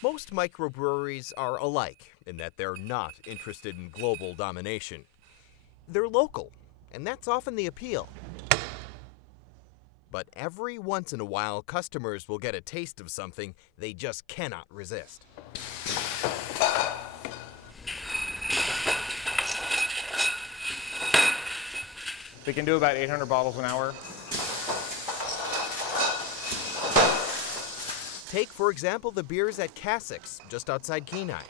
Most microbreweries are alike in that they're not interested in global domination. They're local, and that's often the appeal. But every once in a while, customers will get a taste of something they just cannot resist. We can do about 800 bottles an hour. Take, for example, the beers at Kassiks, just outside Kenai.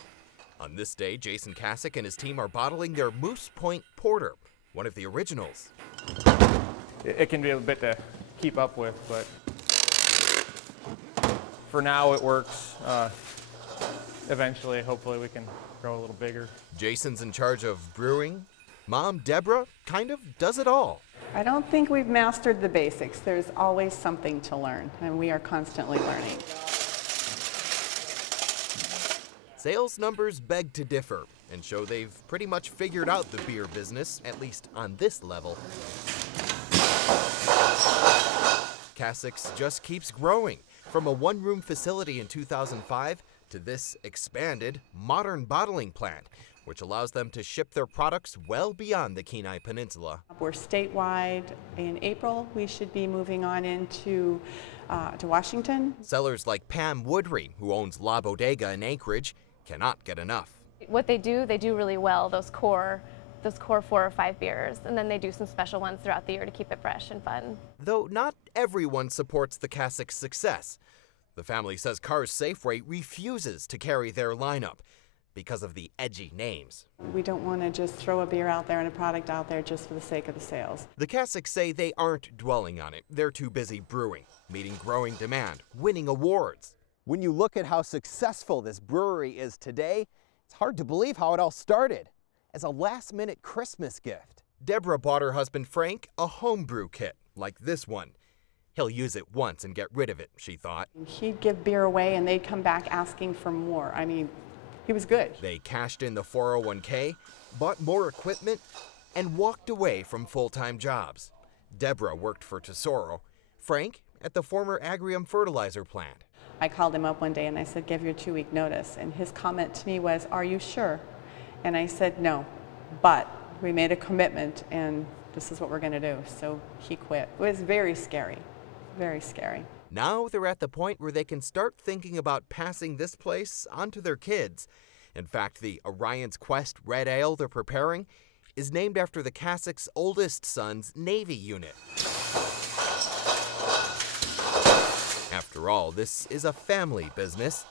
On this day, Jason Kassik and his team are bottling their Moose Point Porter, one of the originals. It can be a bit to keep up with, but for now it works. Eventually, hopefully, we can grow a little bigger. Jason's in charge of brewing. Mom, Deborah, kind of does it all. I don't think we've mastered the basics. There's always something to learn, and we are constantly learning. Sales numbers beg to differ and show they've pretty much figured out the beer business, at least on this level. Kassiks just keeps growing, from a one-room facility in 2005 to this expanded, modern bottling plant, which allows them to ship their products well beyond the Kenai Peninsula. We're statewide. In April, we should be moving on into to Washington. Sellers like Pam Woodry, who owns La Bodega in Anchorage, cannot get enough. What they do really well, those core 4 or 5 beers, and then they do some special ones throughout the year to keep it fresh and fun. Though not everyone supports the Kassiks' success. The family says Cars Safeway refuses to carry their lineup because of the edgy names. We don't want to just throw a beer out there and a product out there just for the sake of the sales. The Kassiks say they aren't dwelling on it. They're too busy brewing, meeting growing demand, winning awards. When you look at how successful this brewery is today, it's hard to believe how it all started as a last-minute Christmas gift. Deborah bought her husband Frank a homebrew kit like this one. He'll use it once and get rid of it, she thought. He'd give beer away and they'd come back asking for more. I mean, he was good. They cashed in the 401k, bought more equipment, and walked away from full-time jobs. Deborah worked for Tesoro, Frank at the former Agrium fertilizer plant. I called him up one day and I said, give your 2-week notice. And his comment to me was, are you sure? And I said, no, but we made a commitment and this is what we're gonna do. So he quit. It was very scary, very scary. Now they're at the point where they can start thinking about passing this place on to their kids. In fact, the Orion's Quest Red Ale they're preparing is named after the Kassiks' oldest son's Navy unit. After all, this is a family business,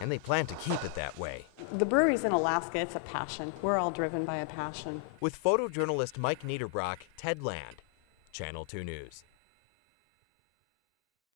and they plan to keep it that way. The brewery's in Alaska. It's a passion. We're all driven by a passion. With photojournalist Mike Nederbrock, Ted Land, Channel 2 News.